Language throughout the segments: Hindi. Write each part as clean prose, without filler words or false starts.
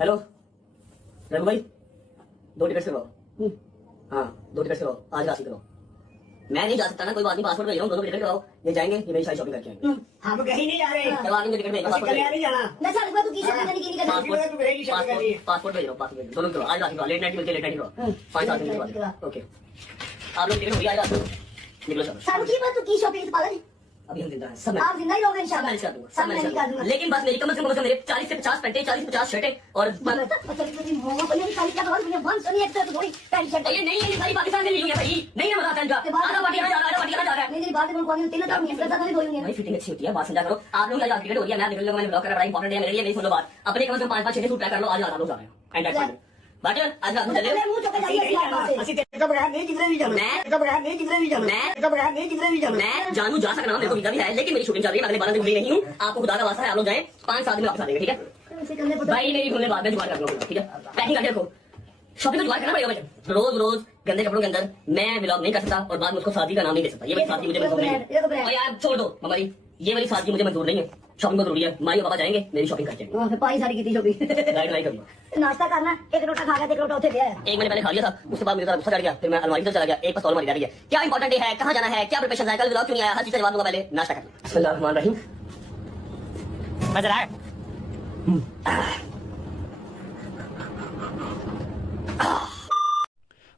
हेलो रघु भाई, 2 टिकट करवाओ। हाँ 2 टिकट करवाओ, आज राशि करो। मैं नहीं जा सकता ना, कोई बात नहीं, पासपोर्ट भेज रहा हूँ, 2 टिकट करवाओ। ये जाएंगे, ये मेरी सारी शॉपिंग करके आएंगे। हम कहीं नहीं जा रहे। करवा देंगे टिकट, भेज ਅਸੀਂ ਕੱਲਿਆਂ ਨਹੀਂ ਜਾਣਾ। मैं साल बाद तू की शॉपिंग करने की नहीं करना। पासपोर्ट तू करेगी शॉपिंग करनी है। पासपोर्ट भेज रहा हूँ, पासपोर्ट भेज दोनों करो। आज राशि करो, लेट नाइट मिलती है, लेट नाइट करो। 5-7 दिन के बाद। ओके आप लोग टिकट हो गया, आज रात को निकलो चलो। साल की बात तू की शॉपिंग पागल है। अभी हम जिंदा हैं सब। आप जिंदा ही रहोगे सब इंशाल्लाह। मैनेज कर दूंगा, सब सब मैनेज मैनेज कर कर दूंगा। दूंगा। लेकिन बस मेरी कम से कम मेरे 40 से 50 पैंटें, 40 से 50 शर्टें और मैं तो पता नहीं मोमो को नहीं खाली क्या बात मुझे वन सुनिए तो थोड़ी पैंट शर्ट। ये नहीं है, ये सारी पाकिस्तान से ली हुई है भाई। नहीं है मजा आता इनका। आधा पार्टी यहाँ जा रहा है, आधा पार्टी यहाँ जा रहा है। नहीं नहीं बात में कौन तीन तो नहीं करता नहीं धोएंगे। भाई फिटिंग अच्छी होती है, बात समझा करो। आप लोग आज टिकट हो गया, मैं निकल लूंगा, मैंने ब्लॉक करा, बड़ा इंपॉर्टेंट है मेरे लिए। मेरी सुनो बात, अपने कम से कम 5-5 6 सूट पैक कर लो, आज रात लोग जा रहे हैं। And that's it. बट आज रात को चले मुंह चौके जाइए यार वहां से। ਅਸੀਂ ਤੇਰੇ ਤੋਂ ਬਗੈਰ ਨਹੀਂ ਕਿਧਰੇ ਵੀ ਜਾਣਾ। मैं- ਤੇਰੇ ਤੋਂ ਬਗੈਰ नहीं किधरे भी जाना। मैं- तੇरे ਤੋਂ बगैर नहीं किधरे भी जाना। मैं जानू जा सकता हूं, मेरे को वीजा भी है, लेकिन मेरी शूटिंग चल रही है, मैं अगले 12 दिन फ्री नहीं हूं। आपको खुदा का वास्ता है, आप लोग जाएं, 5-7 दिन में वापस आ जाएंगे, ठीक है इसे करने पड़ता भाई। मेरी भूलने बाद में जुगाड़ कर लूंगा, ठीक है। पैकिंग करके रखो, शॉपिंग का जुगाड़ करना पड़ेगा मुझे। रोज रोज गंदे कपड़ों के अंदर मैं व्लॉग नहीं कर सकता और बाद में उसको सादगी का नाम नहीं दे सकता। ये वाली सादगी मुझे मंजूर नहीं है। और यार छोड़ दो मम्मा जी, ये वाली सादगी मुझे मंजूर नहीं है। शॉपिंग बहुत जरूरी है, माई और पापा जाएंगे, मेरी शॉपिंग करके आएंगे। हां फिर पाई सारी की शॉपिंग। राइट राइट करूंगा। नाश्ता करना, एक रोटा खा के एक रोटा उठे गया है। एक मैंने पहले खा लिया था, उसके बाद मुझे जरा गुस्सा चढ़ गया, फिर मैं अलमारी से चला गया, एक पिस्तौल मारी जा रही है। क्या इंपॉर्टेंट है, कहाँ जाना है, क्या प्रिपरेशन है, कल व्लॉग क्यों नहीं आया, हर चीज का जवाब दूंगा। पहले नाश्ता कर। बिस्मिल्लाहिर्रहमानिर्रहीम। मजा आया?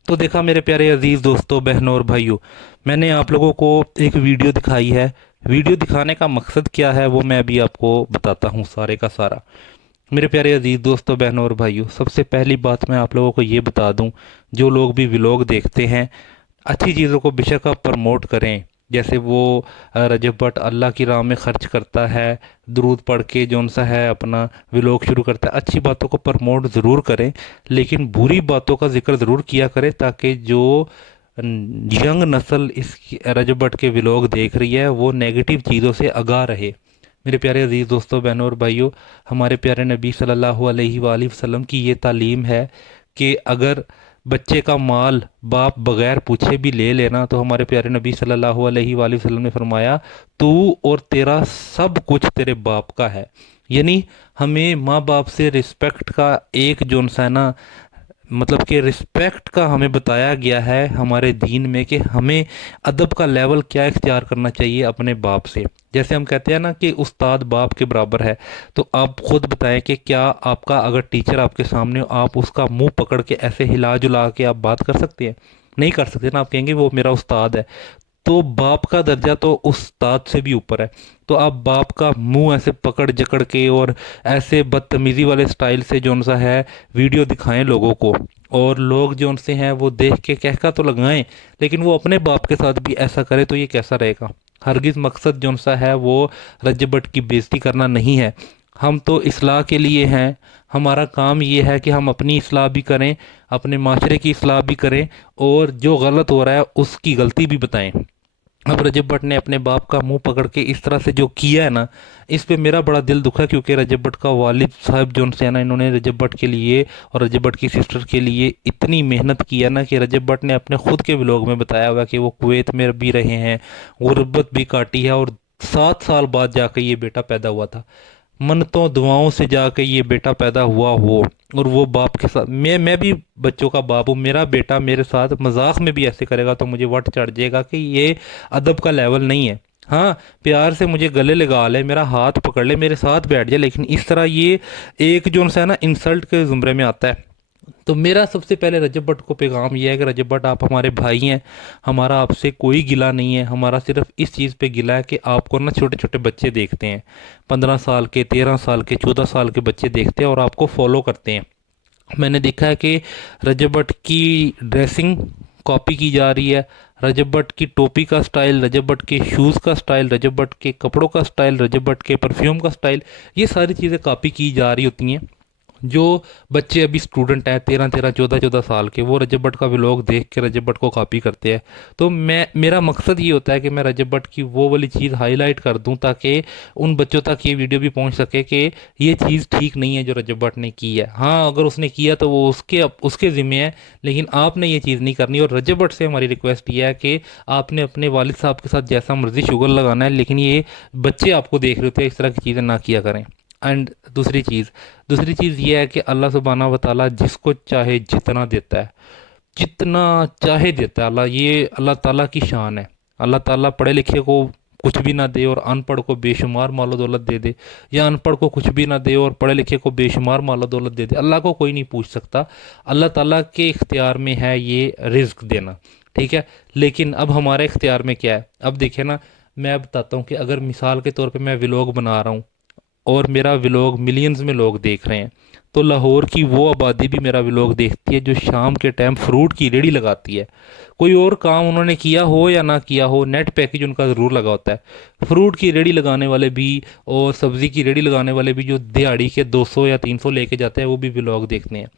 तो देखा मेरे प्यारे अजीज़ दोस्तों, बहनों और भाइयों, मैंने आप लोगों को एक वीडियो दिखाई है। वीडियो दिखाने का मकसद क्या है वो मैं अभी आपको बताता हूँ सारे का सारा। मेरे प्यारे अजीज़ दोस्तों, बहनों और भाइयों, सबसे पहली बात मैं आप लोगों को ये बता दूँ, जो लोग भी व्लॉग देखते हैं, अच्छी चीज़ों को बेशक आप प्रमोट करें। जैसे वो रजब भट्ट अल्लाह की राह में ख़र्च करता है, दुरूद पढ़ के जौन सा है अपना व्लॉग शुरू करता है। अच्छी बातों को प्रमोट ज़रूर करें, लेकिन बुरी बातों का जिक्र ज़रूर किया करें, ताकि जो यंग नस्ल इस रजब भट्ट के व्लॉग देख रही है वो नेगेटिव चीज़ों से आगाह रहे। मेरे प्यारे अजीज़ दोस्तों, बहनों और भाइयों, हमारे प्यारे नबी सल्लल्लाहु अलैहि वसल्लम की ये तालीम है कि अगर बच्चे का माल बाप बगैर पूछे भी ले लेना, तो हमारे प्यारे नबी सल्लल्लाहु अलैहि वसल्लम ने फरमाया, तू और तेरा सब कुछ तेरे बाप का है। यानी हमें माँ बाप से रिस्पेक्ट का एक जोन सा ना, मतलब कि रिस्पेक्ट का हमें बताया गया है हमारे दीन में कि हमें अदब का लेवल क्या इख्तियार करना चाहिए अपने बाप से। जैसे हम कहते हैं ना कि उस्ताद बाप के बराबर है, तो आप खुद बताएं कि क्या आपका अगर टीचर आपके सामने हो, आप उसका मुंह पकड़ के ऐसे हिला जुला के आप बात कर सकते हैं? नहीं कर सकते ना। आप कहेंगे वो मेरा उस्ताद है। तो बाप का दर्जा तो उस्ताद से भी ऊपर है। तो आप बाप का मुंह ऐसे पकड़ जकड़ के और ऐसे बदतमीज़ी वाले स्टाइल से जो सा है वीडियो दिखाएं लोगों को, और लोग जो उनसे हैं वो देख के कहका तो लगाएं, लेकिन वो अपने बाप के साथ भी ऐसा करे तो ये कैसा रहेगा? हरगिज़ मकसद जो सा है वो रजब भट्ट की बेइज्जती करना नहीं है। हम तो इस्लाह के लिए हैं। हमारा काम ये है कि हम अपनी इस्लाह भी करें, अपने माशरे की इस्लाह भी करें, और जो गलत हो रहा है उसकी गलती भी बताएं। अब रजब भट्ट ने अपने बाप का मुंह पकड़ के इस तरह से जो किया है ना, इस पे मेरा बड़ा दिल दुखा, क्योंकि रजब भट्ट का वालिद साहब जो है ना, इन्होंने रजब भट्ट के लिए और रजब भट्ट की सिस्टर के लिए इतनी मेहनत की है ना, कि रजब भट्ट ने अपने खुद के व्लॉग में बताया हुआ कि वो कुवैत में भी रहे हैं, गुर्बत भी काटी है, और 7 साल बाद जाकर ये बेटा पैदा हुआ था। मन्नतों दुआओं से जाके ये बेटा पैदा हुआ हो, और वो बाप के साथ मैं भी बच्चों का बाप हूँ। मेरा बेटा मेरे साथ मजाक में भी ऐसे करेगा तो मुझे वट चढ़ जाएगा कि ये अदब का लेवल नहीं है। हाँ, प्यार से मुझे गले लगा ले, मेरा हाथ पकड़ ले, मेरे साथ बैठ जाए, लेकिन इस तरह ये एक जो सा है ना इंसल्ट के ज़ुमरे में आता है। तो मेरा सबसे पहले रजब भट्ट को पैगाम यह है कि रजब भट्ट, आप हमारे भाई हैं, हमारा आपसे कोई गिला नहीं है। हमारा सिर्फ इस चीज़ पे गिला है कि आपको ना छोटे छोटे बच्चे देखते हैं, 15 साल के, 13 साल के, 14 साल के बच्चे देखते हैं और आपको फॉलो करते हैं। मैंने देखा है कि रजब भट्ट की ड्रेसिंग कॉपी की जा रही है, रजब भट्ट की टोपी का स्टाइल, रजब भट्ट के शूज़ का स्टाइल, रजब भट्ट के कपड़ों का स्टाइल, रजब भट्ट के परफ्यूम का स्टाइल, ये सारी चीज़ें कॉपी की जा रही होती हैं। जो बच्चे अभी स्टूडेंट हैं 13-13, 14-14 साल के, वो रजब भट्ट का व्लॉग देख के रजब भट्ट को कॉपी करते हैं। तो मेरा मकसद ये होता है कि मैं रजब भट्ट की वो वाली चीज़ हाईलाइट कर दूं, ताकि उन बच्चों तक ये वीडियो भी पहुंच सके कि ये चीज़ ठीक नहीं है जो रजब भट्ट ने की है। हाँ, अगर उसने किया तो वो उसके ज़िम्मे है, लेकिन आपने ये चीज़ नहीं करनी। और रजब भट्ट से हमारी रिक्वेस्ट ये है कि आपने अपने वालिद साहब के साथ जैसा मर्जी शुगर लगाना है, लेकिन ये बच्चे आपको देख रहे होते हैं, इस तरह की चीज़ें ना किया करें। एंड दूसरी चीज़ ये है कि अल्लाह सुब्हानहू व तआला जिसको चाहे जितना देता है, जितना चाहे देता है। ये अल्लाह ताला की शान है। अल्लाह ताला पढ़े लिखे को कुछ भी ना दे और अनपढ़ को बेशुमार मालो दौलत दे दे, या अनपढ़ को कुछ भी ना दे और पढ़े लिखे को बेशुमार मालो दौलत दे दे। अल्लाह को कोई नहीं पूछ सकता। अल्लाह ताला के इख्तियार में है ये रिज्क देना, ठीक है। लेकिन अब हमारे इख्तियार में क्या है? अब देखिए ना, मैं बताता हूँ कि अगर मिसाल के तौर पे मैं व्लॉग बना रहा हूँ और मेरा व्लॉग मिलियंस में लोग देख रहे हैं, तो लाहौर की वो आबादी भी मेरा व्लॉग देखती है जो शाम के टाइम फ्रूट की रेडी लगाती है। कोई और काम उन्होंने किया हो या ना किया हो, नेट पैकेज उनका ज़रूर लगा होता है। फ्रूट की रेडी लगाने वाले भी और सब्ज़ी की रेडी लगाने वाले भी जो दिहाड़ी के 200 या 300 लेके जाते हैं, वो भी व्लॉग देखते हैं।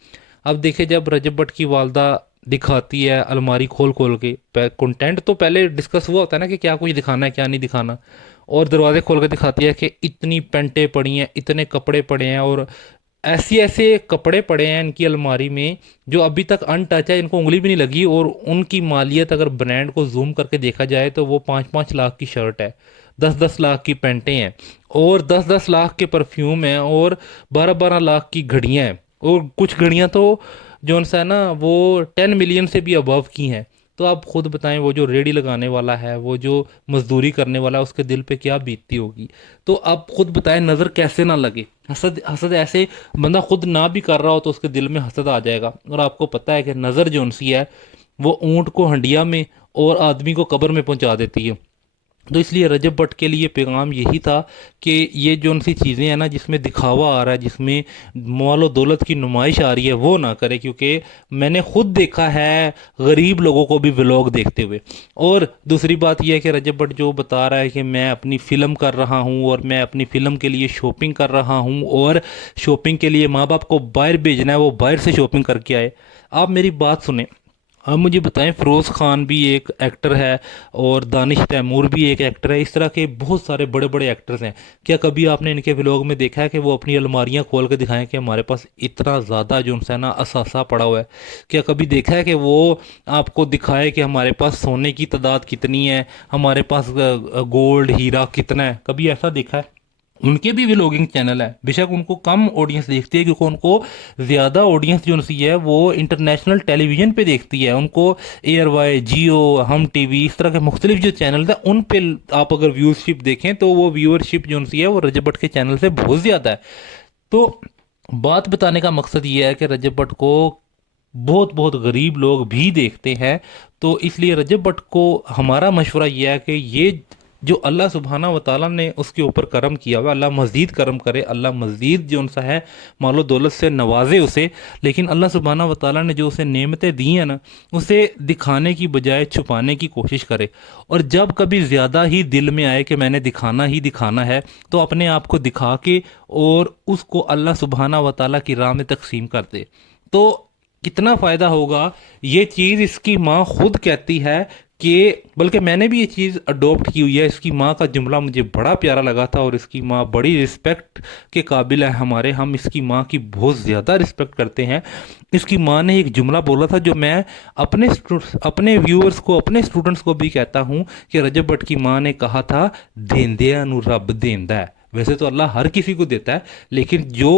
अब देखिए, जब रजब भट्ट की वालदा दिखाती है अलमारी खोल खोल के, कंटेंट तो पहले डिस्कस हुआ होता है ना कि क्या कुछ दिखाना है क्या नहीं दिखाना, और दरवाजे खोल के दिखाती है कि इतनी पेंटें पड़ी हैं, इतने कपड़े पड़े हैं, और ऐसे ऐसे कपड़े पड़े हैं इनकी अलमारी में जो अभी तक अनटच है, इनको उंगली भी नहीं लगी। और उनकी मालियत अगर ब्रांड को जूम करके देखा जाए तो वो 5-5 लाख की शर्ट है, 10-10 लाख की पेंटें हैं, और 10-10 लाख के परफ्यूम हैं, और 12-12 लाख की घड़ियां हैं, और कुछ घड़ियां तो जो है ना वो 10 मिलियन से भी अबव की हैं। तो आप खुद बताएं, वो जो रेडी लगाने वाला है, वो जो मजदूरी करने वाला है, उसके दिल पे क्या बीतती होगी। तो आप खुद बताएं, नज़र कैसे ना लगे। हसद ऐसे बंदा खुद ना भी कर रहा हो तो उसके दिल में हसद आ जाएगा। और आपको पता है कि नज़र जो सी है वो ऊँट को हंडिया में और आदमी को कब्र में पहुंचा देती है। तो इसलिए रजब भट्ट के लिए पैगाम यही था कि ये जो उनसी चीज़ें हैं ना, जिसमें दिखावा आ रहा है, जिसमें मालो दौलत की नुमाइश आ रही है, वो ना करे। क्योंकि मैंने खुद देखा है गरीब लोगों को भी व्लॉग देखते हुए। और दूसरी बात यह है कि रजब भट्ट जो बता रहा है कि मैं अपनी फ़िल्म कर रहा हूँ और मैं अपनी फ़िल्म के लिए शॉपिंग कर रहा हूँ, और शॉपिंग के लिए माँ बाप को बाहर भेजना है, वो बाहर से शॉपिंग करके आए। आप मेरी बात सुने, अब मुझे बताएं, फ़िरोज़ खान भी एक एक्टर है और दानिश तैमूर भी एक एक्टर है। इस तरह के बहुत सारे बड़े बड़े एक्टर्स हैं। क्या कभी आपने इनके व्लॉग में देखा है कि वो अपनी अलमारियां खोल के दिखाएं कि हमारे पास इतना ज़्यादा जो है ना असासा पड़ा हुआ है? क्या कभी देखा है कि वो आपको दिखाए कि हमारे पास सोने की तादाद कितनी है, हमारे पास गोल्ड हीरा कितना है? कभी ऐसा देखा है? उनके भी व्लॉगिंग चैनल है, बेशक उनको कम ऑडियंस देखती है क्योंकि उनको ज़्यादा ऑडियंस जो सी है वो इंटरनेशनल टेलीविज़न पे देखती है। उनको एयर वाई, जियो, हम टीवी, इस तरह के मुख्तलिफ जो चैनल है उन पे आप अगर व्यूअरशिप देखें तो वो व्यूअरशिप जो सी है वो रजब भट्ट के चैनल से बहुत ज़्यादा है। तो बात बताने का मकसद ये है कि रजब भट्ट को बहुत बहुत गरीब लोग भी देखते हैं। तो इसलिए रजब भट्ट को हमारा मशवरा यह है कि ये जो अल्लाह सुब्हाना व तआला ने उसके ऊपर करम किया हुआ, अल्लाह मज़ीद करम करे, अल्लाह मज़ीद जो उनसा है मालो दौलत से नवाजे उसे। लेकिन अल्लाह सुब्हाना व तआला ने जो उसे नेमतें दी हैं ना, उसे दिखाने की बजाय छुपाने की कोशिश करे। और जब कभी ज़्यादा ही दिल में आए कि मैंने दिखाना ही दिखाना है, तो अपने आप को दिखा के और उसको अल्लाह सुब्हाना व तआला की राह में तकसीम कर दे। तो कितना फ़ायदा होगा। ये चीज़ इसकी माँ खुद कहती है कि, बल्कि मैंने भी ये चीज़ अडॉप्ट की हुई है। इसकी माँ का जुमला मुझे बड़ा प्यारा लगा था और इसकी माँ बड़ी रिस्पेक्ट के काबिल है हमारे। हम इसकी माँ की बहुत ज़्यादा रिस्पेक्ट करते हैं। इसकी माँ ने एक जुमला बोला था जो मैं अपने व्यूअर्स को, अपने स्टूडेंट्स को भी कहता हूँ कि रजब भट्ट की माँ ने कहा था, देंदिया नु रब देंदा है। वैसे तो अल्लाह हर किसी को देता है, लेकिन जो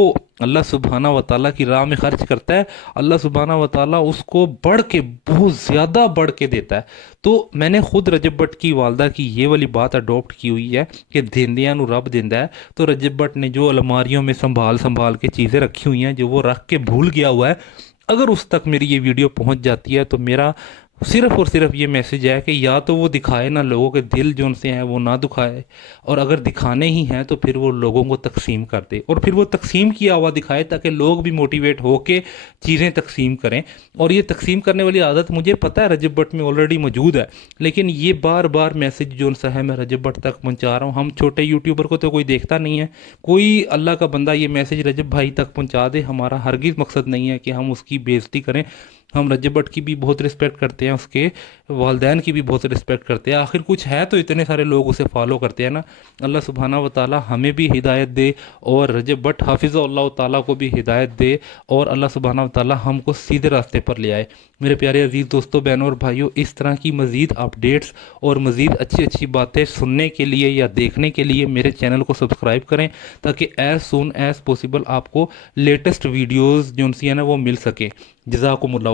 अल्लाह सुब्हाना व तआला की राह में खर्च करता है, अल्लाह सुब्हाना व तआला उसको बढ़ के, बहुत ज़्यादा बढ़ के देता है। तो मैंने खुद रजब भट्ट की वालदा की ये वाली बात अडॉप्ट की हुई है कि देंदिया नु रब देंदा है। तो रजब भट्ट ने जो अलमारियों में संभाल संभाल के चीज़ें रखी हुई हैं, जो वो रख के भूल गया हुआ है, अगर उस तक मेरी ये वीडियो पहुंच जाती है तो मेरा सिर्फ और सिर्फ ये मैसेज है कि या तो वो दिखाए ना, लोगों के दिल जो उनसे हैं वो ना दुखाए, और अगर दिखाने ही हैं तो फिर वो लोगों को तकसीम कर दे, और फिर वो तकसीम किया हुआ दिखाए ताकि लोग भी मोटिवेट हो के चीज़ें तकसीम करें। और ये तकसीम करने वाली आदत मुझे पता है रजब भट्ट में ऑलरेडी मौजूद है, लेकिन ये बार बार मैसेज जो सा है मैं रजब भट्ट तक पहुँचा रहा हूँ। हम छोटे यूट्यूबर को तो कोई देखता नहीं है, कोई अल्लाह का बंदा ये मैसेज रजब भाई तक पहुँचा दे। हमारा हरगिज़ मकसद नहीं है कि हम उसकी बेइज्जती करें, हम रजब भट्ट की भी बहुत रिस्पेक्ट करते हैं, उसके वालदैन की भी बहुत रिस्पेक्ट करते हैं। आखिर कुछ है तो इतने सारे लोग उसे फॉलो करते हैं ना। अल्लाह सुबहाना व ताला हमें भी हिदायत दे और रजब भट्ट हाफिज़ल्लाह ताला को भी हिदायत दे और अल्लाह सुबहाना व ताला हमको सीधे रास्ते पर ले आए। मेरे प्यारे अजीज़ दोस्तों, बहनों और भाइयों, इस तरह की मज़ीद अपडेट्स और मज़ीद अच्छी अच्छी बातें सुनने के लिए या देखने के लिए मेरे चैनल को सब्सक्राइब करें, ताकि एज़ सून एज़ पॉसिबल आपको लेटेस्ट वीडियोज़ जो उनसी है ना वो मिल सके। जज़ाकुमुल्लाह